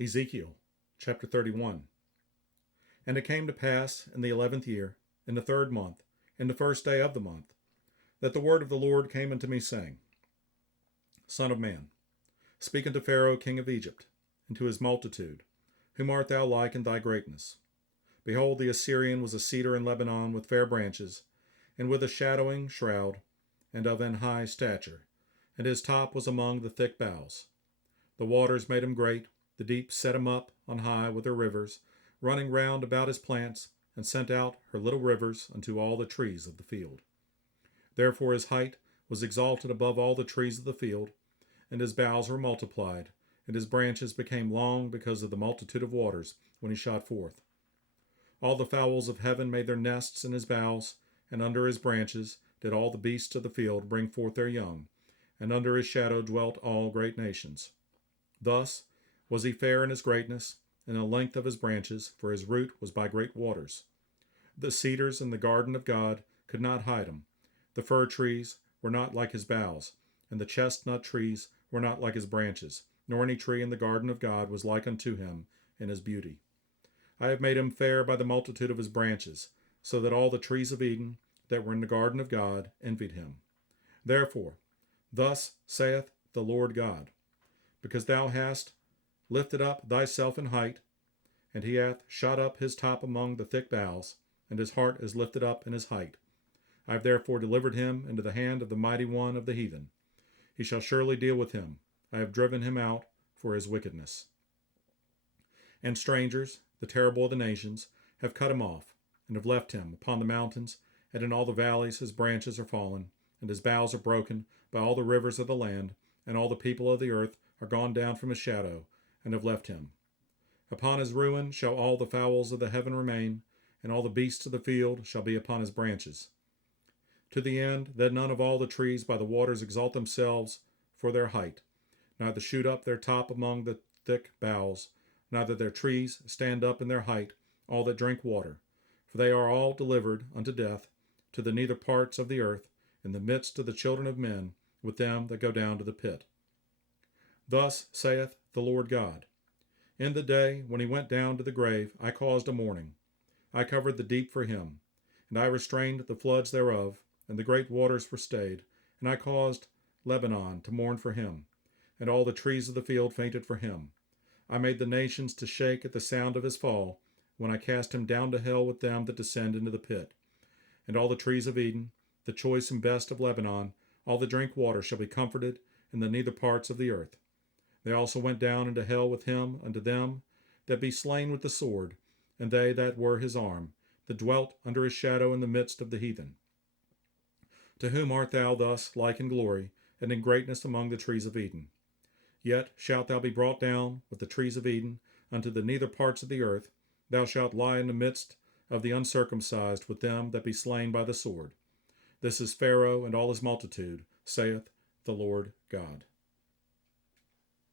Ezekiel chapter 31. And it came to pass in the 11th year, in the 3rd month, in the 1st day of the month, that the word of the Lord came unto me, saying, Son of man, speak unto Pharaoh king of Egypt, and to his multitude, whom art thou like in thy greatness? Behold, the Assyrian was a cedar in Lebanon with fair branches, and with a shadowing shroud, and of an high stature, and his top was among the thick boughs. The waters made him great, the deep set him up on high with their rivers, running round about his plants, and sent out her little rivers unto all the trees of the field. Therefore his height was exalted above all the trees of the field, and his boughs were multiplied, and his branches became long because of the multitude of waters when he shot forth. All the fowls of heaven made their nests in his boughs, and under his branches did all the beasts of the field bring forth their young, and under his shadow dwelt all great nations. Thus was he fair in his greatness, and the length of his branches, for his root was by great waters. The cedars in the garden of God could not hide him. The fir trees were not like his boughs, and the chestnut trees were not like his branches, nor any tree in the garden of God was like unto him in his beauty. I have made him fair by the multitude of his branches, so that all the trees of Eden that were in the garden of God envied him. Therefore, thus saith the Lord God, because thou hast lifted up thyself in height, and he hath shot up his top among the thick boughs, and his heart is lifted up in his height. I have therefore delivered him into the hand of the mighty one of the heathen. He shall surely deal with him. I have driven him out for his wickedness. And strangers, the terrible of the nations, have cut him off, and have left him upon the mountains, and in all the valleys his branches are fallen, and his boughs are broken by all the rivers of the land, and all the people of the earth are gone down from his shadow, and have left him. Upon his ruin shall all the fowls of the heaven remain, and all the beasts of the field shall be upon his branches, to the end that none of all the trees by the waters exalt themselves for their height, neither shoot up their top among the thick boughs, neither their trees stand up in their height, all that drink water, for they are all delivered unto death, to the nether parts of the earth, in the midst of the children of men, with them that go down to the pit. Thus saith the Lord God, in the day when he went down to the grave, I caused a mourning. I covered the deep for him, and I restrained the floods thereof, and the great waters were stayed, and I caused Lebanon to mourn for him, and all the trees of the field fainted for him. I made the nations to shake at the sound of his fall, when I cast him down to hell with them that descend into the pit. And all the trees of Eden, the choice and best of Lebanon, all that drink water shall be comforted in the nether parts of the earth. They also went down into hell with him unto them that be slain with the sword, and they that were his arm, that dwelt under his shadow in the midst of the heathen. To whom art thou thus like in glory, and in greatness among the trees of Eden? Yet shalt thou be brought down with the trees of Eden unto the nether parts of the earth. Thou shalt lie in the midst of the uncircumcised with them that be slain by the sword. This is Pharaoh and all his multitude, saith the Lord God.